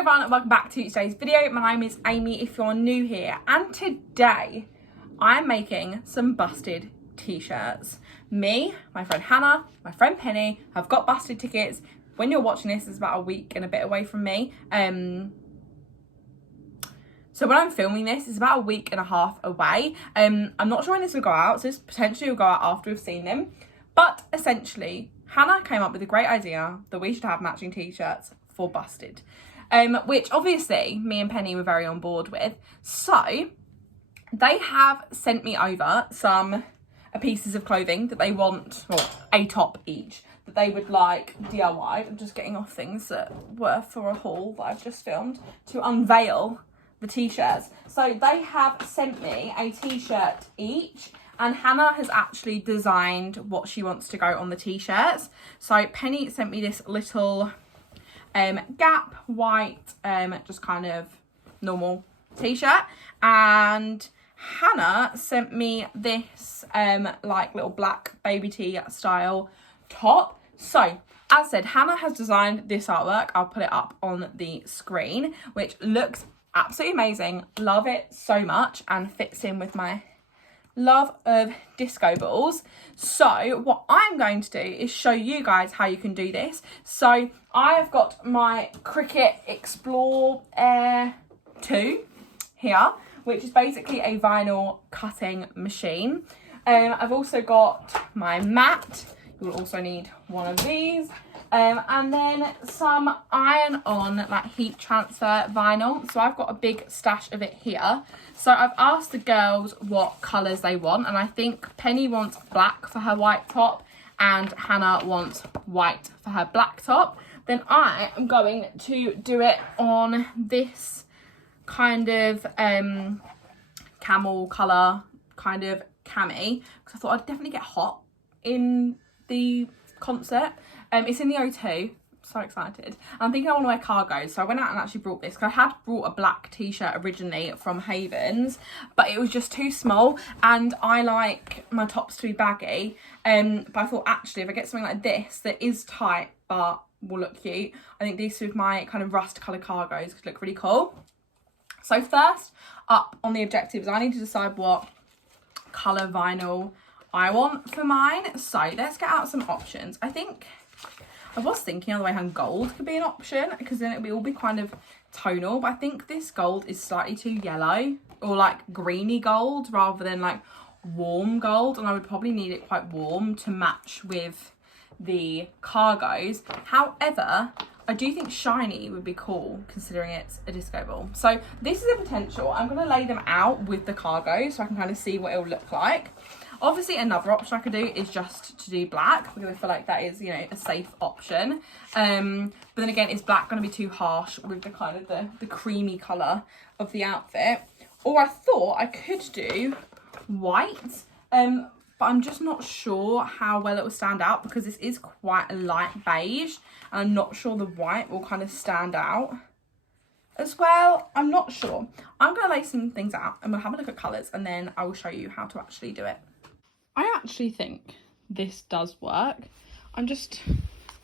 everyone and welcome back to today's video. My name is Amy if you're new here, and today I'm making some busted t-shirts. Me, my friend Hannah, my friend Penny have got busted tickets. When you're watching this, it's about a week and a bit away from me. So when I'm filming this, it's about a week and a half away. I'm not sure when this will go out, so this potentially will go out after we've seen them. But essentially, Hannah came up with a great idea that we should have matching t-shirts for busted. Which obviously me and Penny were very on board with. So they have sent me over some pieces of clothing that they want, well, a top each, that they would like DIY. I'm just getting off things that were for a haul that I've just filmed to unveil the t-shirts. So they have sent me a t-shirt each, and Hannah has actually designed what she wants to go on the t-shirts. So Penny sent me this little Gap white just kind of normal t-shirt, and Hannah sent me this like little black baby tee style top. So as said, Hannah has designed this artwork. I'll put it up on the screen, which looks absolutely amazing. Love it so much and fits in with my love of disco balls. So what I'm going to do is show you guys how you can do this. So I've got my Cricut Explore Air 2 here, which is basically a vinyl cutting machine. I've also got my mat. You'll also need one of these. And then some iron-on, like heat transfer vinyl. So I've got a big stash of it here. So I've asked the girls what colours they want, and I think Penny wants black for her white top and Hannah wants white for her black top. Then I am going to do it on this kind of camel colour, kind of cami, because I thought I'd definitely get hot in the concert. It's in the O2. So excited. I'm thinking I want to wear cargos, so I went out and actually brought this, because I had brought a black t-shirt originally from Havens, but it was just too small, and I like my tops to be baggy. But I thought actually if I get something like this that is tight but will look cute, I think these with my kind of rust colour cargos could look really cool. So first up on the objectives, I need to decide what colour vinyl I want for mine. So let's get out some options. I was thinking on the way home gold could be an option, because then it will all be kind of tonal, but I think this gold is slightly too yellow, or like greeny gold rather than like warm gold, and I would probably need it quite warm to match with the cargos. However, I do think shiny would be cool considering it's a disco ball. So this is a potential. I'm going to lay them out with the cargos so I can kind of see what it'll look like. Obviously, another option I could do is just to do black, because I feel like that is, you know, a safe option. But then again, is black going to be too harsh with the kind of the creamy colour of the outfit? Or I thought I could do white, but I'm just not sure how well it will stand out, because this is quite a light beige, and I'm not sure the white will kind of stand out as well. I'm not sure. I'm going to lay some things out and we'll have a look at colours, and then I will show you how to actually do it. I actually think this does work. I'm just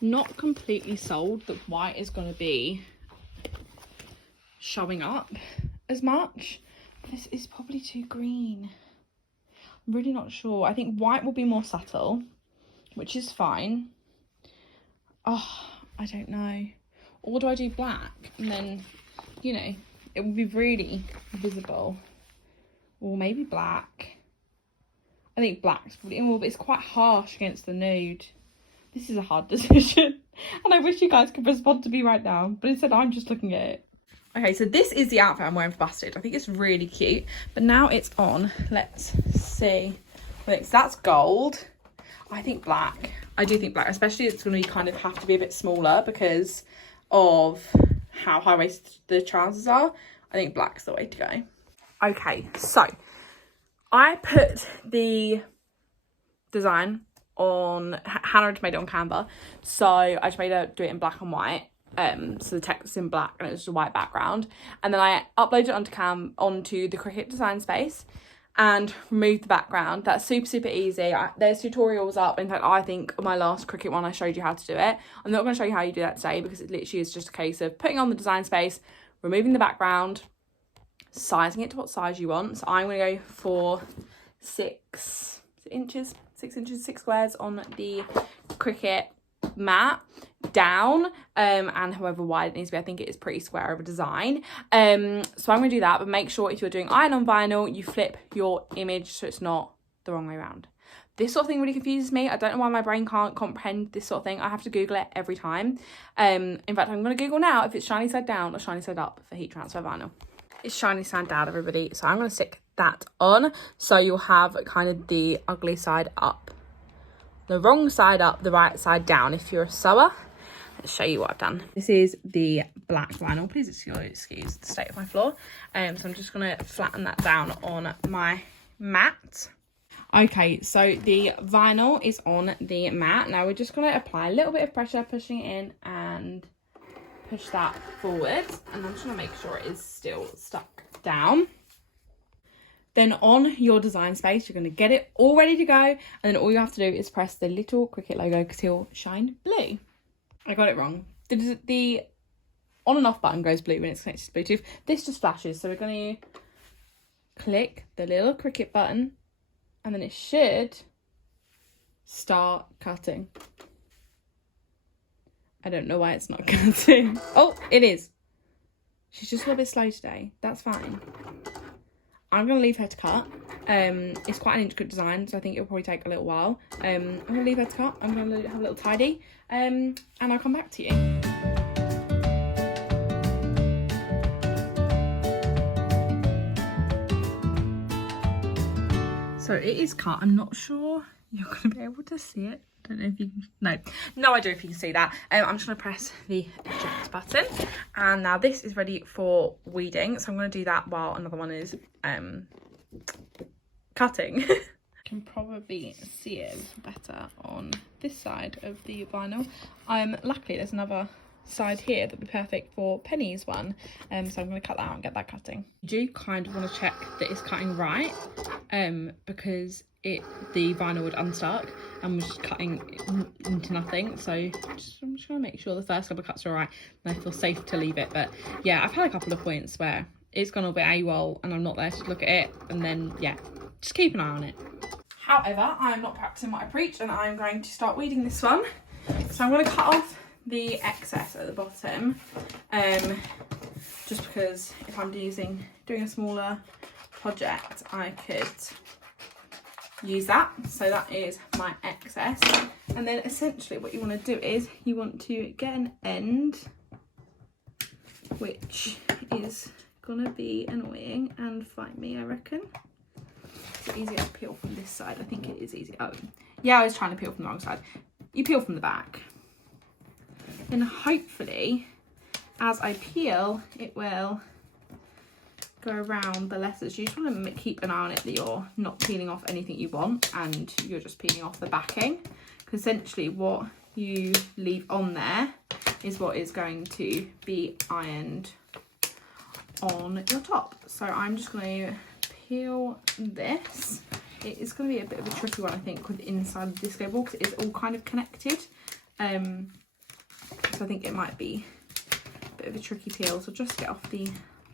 not completely sold that white is going to be showing up as much. This is probably too green. I'm really not sure. I think white will be more subtle, which is fine. Oh, I don't know. Or do I do black? And then, you know, it will be really visible. Or maybe black. I think black's probably in, but it's quite harsh against the nude. This is a hard decision. And I wish you guys could respond to me right now, but instead I'm just looking at it. Okay, so this is the outfit I'm wearing for busted. I think it's really cute. But now it's on. Let's see. That's gold. I think black. I do think black, especially it's going to be kind of have to be a bit smaller because of how high-waisted the trousers are. I think black's the way to go. Okay, so I put the design on, Hannah had made it on Canva, so I just made her do it in black and white. So the text is in black and it's just a white background, and then I uploaded it onto the Cricut design space, and remove the background. That's super easy. There's tutorials up. In fact, I think on my last Cricut one I showed you how to do it. I'm not going to show you how you do that today because it literally is just a case of putting on the design space, removing the background, sizing it to what size you want. So I'm going to go for 6 inches, 6 squares on the Cricut mat down, and however wide it needs to be. I think it is pretty square of a design. So I'm going to do that, but make sure if you're doing iron on vinyl, you flip your image so it's not the wrong way around. This sort of thing really confuses me. I don't know why my brain can't comprehend this sort of thing. I have to Google it every time. In fact, I'm going to Google now if it's shiny side down or shiny side up for heat transfer vinyl. It's shiny side down, everybody. So I'm going to stick that on. So you'll have kind of the ugly side up, the wrong side up, the right side down if you're a sewer. Let's show you what I've done. This is the black vinyl. Please excuse the state of my floor. So I'm just going to flatten that down on my mat. Okay, so the vinyl is on the mat. Now we're just going to apply a little bit of pressure, pushing it in and push that forward. And I'm just going to make sure it is still stuck down. Then on your design space, you're going to get it all ready to go. And then all you have to do is press the little Cricut logo till shine blue. I got it wrong. The on and off button goes blue when it's connected to Bluetooth. This just flashes. So we're going to click the little Cricut button and then it should start cutting. I don't know why it's not cutting. Oh, it is. She's just a little bit slow today. That's fine. I'm going to leave her to cut. It's quite an intricate design, so I think it'll probably take a little while. I'm going to leave her to cut. I'm going to have a little tidy, and I'll come back to you. So it is cut. I'm not sure you're going to be able to see it. I don't know if you can, no idea if you can see that. I'm just going to press the eject button, and now this is ready for weeding. So I'm going to do that while another one is cutting. You can probably see it better on this side of the vinyl. Luckily there's another side here that'll be perfect for Penny's one, so I'm going to cut that out and get that cutting. You do kind of want to check that it's cutting right, because the vinyl would unstuck and was just cutting into nothing. So I'm just going to make sure the first couple of cuts are alright and I feel safe to leave it. But yeah, I've had a couple of points where it's gone a bit AWOL and I'm not there to look at it, and then yeah, just keep an eye on it. However, I'm not practicing what I preach and I'm going to start weeding this one. So I'm going to cut off the excess at the bottom, just because if I'm doing a smaller project I could use that. So that is my excess, and then essentially what you want to do is you want to get an end which is gonna be annoying and fight me, I reckon. It's easier to peel from this side. I think it is easy. Oh yeah, I was trying to peel from the wrong side. You peel from the back, and hopefully as I peel it will go around the letters. You just want to keep an eye on it that you're not peeling off anything you want and you're just peeling off the backing, because essentially what you leave on there is what is going to be ironed on your top. So I'm just going to peel this. It is going to be a bit of a tricky one, I think, with the inside of the disco ball, because it is all kind of connected. So I think it might be a bit of a tricky peel. So just get off the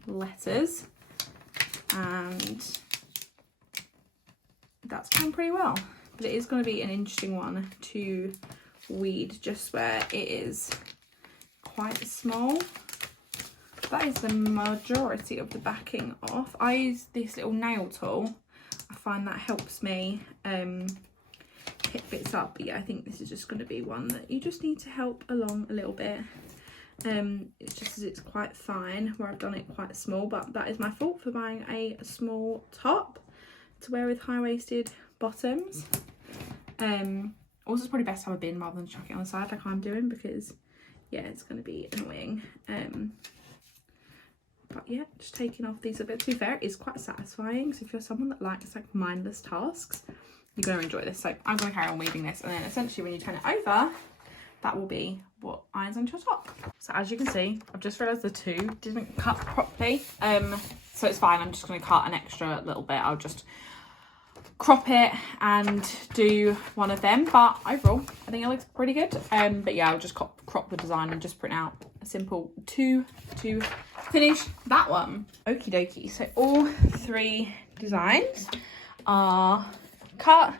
letters, and that's going pretty well. But it is going to be an interesting one to weed, just where it is quite small. That is the majority of the backing off. I use this little nail tool. I find that helps me pick bits up. But yeah, I think this is just going to be one that you just need to help along a little bit. It's just as it's quite fine, where I've done it quite small, but that is my fault for buying a small top to wear with high-waisted bottoms. Also, it's probably best to have a bin rather than chuck it on the side like I'm doing, because yeah, it's going to be annoying. But yeah, just taking off these a bit. To be fair, it is quite satisfying, so if you're someone that likes like mindless tasks, you're going to enjoy this. So I'm going to carry on weaving this, and then essentially when you turn it over, that will be what irons onto your top. So as you can see, I've just realised the two didn't cut properly, so it's fine. I'm just going to cut an extra little bit. I'll just crop it and do one of them, but overall I think it looks pretty good. But yeah, I'll just crop the design and just print out a simple 2 to finish that one. Okie dokie, so all 3 designs are cut.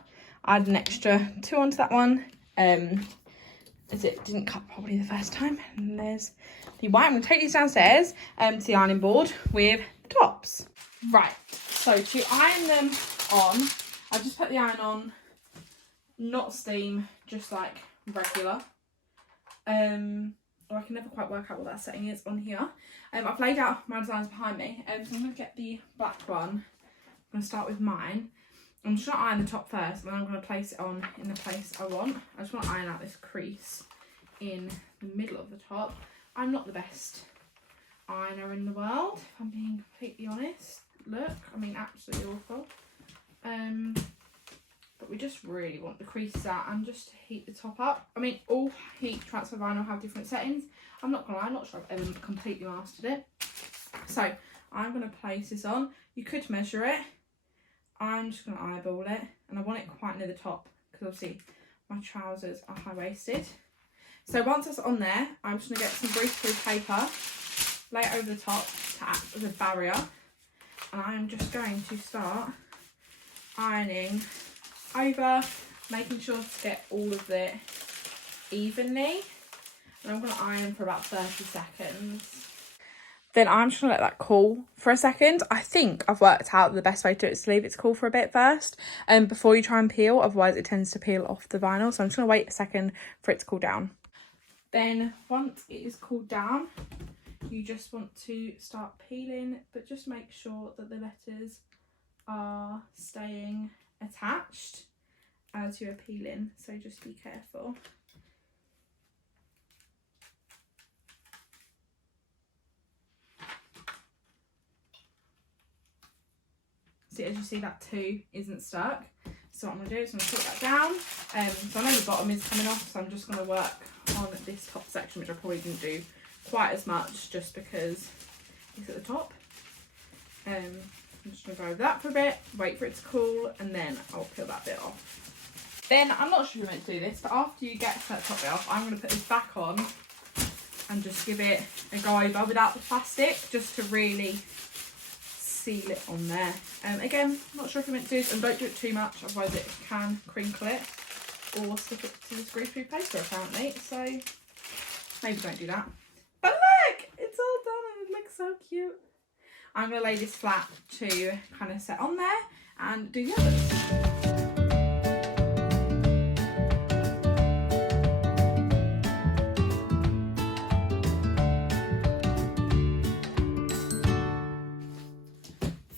I had an extra 2 onto that one as it didn't cut properly the first time. And there's the white. I'm going to take these downstairs to the ironing board with the tops. Right, so to iron them on, I just put the iron on, not steam, just like regular. Or I can never quite work out what that setting is on here. I've laid out my designs behind me, so I'm going to get the black one. I'm going to start with mine. I'm just going to iron the top first, and then I'm going to place it on in the place I want. I just want to iron out this crease in the middle of the top. I'm not the best ironer in the world, if I'm being completely honest. Look, I mean, absolutely awful. But we just really want the creases out and just to heat the top up. I mean, all heat transfer vinyl have different settings. I'm not gonna lie, I'm not sure I've ever completely mastered it. So I'm gonna place this on. You could measure it. I'm just gonna eyeball it, and I want it quite near the top because obviously my trousers are high-waisted. So once it's on there, I'm just gonna get some greaseproof paper, lay it over the top to act as a barrier, and I'm just going to start ironing over, making sure to get all of it evenly, and I'm going to iron for about 30 seconds. Then I'm just going to let that cool for a second. I think I've worked out the best way to do it is to leave it to cool for a bit first before you try and peel, otherwise it tends to peel off the vinyl. So I'm just going to wait a second for it to cool down. Then once it is cooled down, you just want to start peeling, but just make sure that the letters are staying attached as you're peeling, so just be careful. So as you see, that 2 isn't stuck. So what I'm going to do is I'm going to put that down. So I know the bottom is coming off, so I'm just going to work on this top section, which I probably didn't do quite as much just because it's at the top. I'm just going to go over that for a bit, wait for it to cool, and then I'll peel that bit off. Then, I'm not sure if you're meant to do this, but after you get that top bit off, I'm going to put this back on and just give it a go over without the plastic, just to really seal it on there. Again, not sure if you're meant to do this, and don't do it too much, otherwise it can crinkle it or stick it to this greaseproof paper apparently, so maybe don't do that. But look, it's all done and it looks so cute. I'm going to lay this flat to kind of set on there and do the others.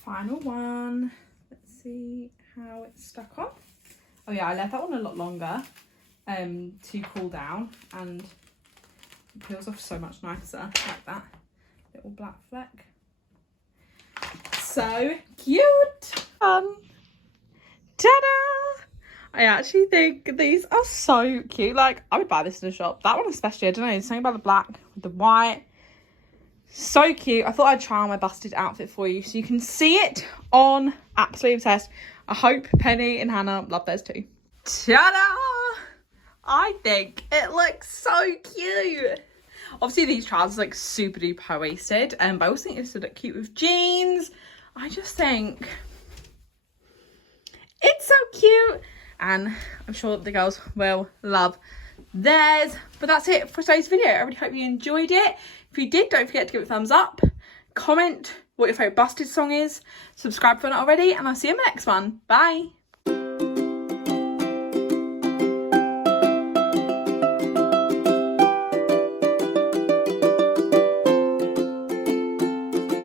Final one. Let's see how it's stuck on. Oh yeah, I left that one a lot longer to cool down, and it peels off so much nicer, like that little black fleck. So cute. Ta-da! I actually think these are so cute. Like, I would buy this in a shop. That one especially, I don't know, something about the black with the white. So cute. I thought I'd try on my busted outfit for you so you can see it on. Absolutely obsessed. I hope Penny and Hannah love theirs too. Ta-da! I think it looks so cute. Obviously these trousers are like super duper high-waisted, but I also think this would look cute with jeans. I just think it's so cute, and I'm sure the girls will love theirs. But that's it for today's video. I really hope you enjoyed it. If you did, don't forget to give it a thumbs up, comment what your favourite busted song is, subscribe if you're not already, and I'll see you in the next one. Bye.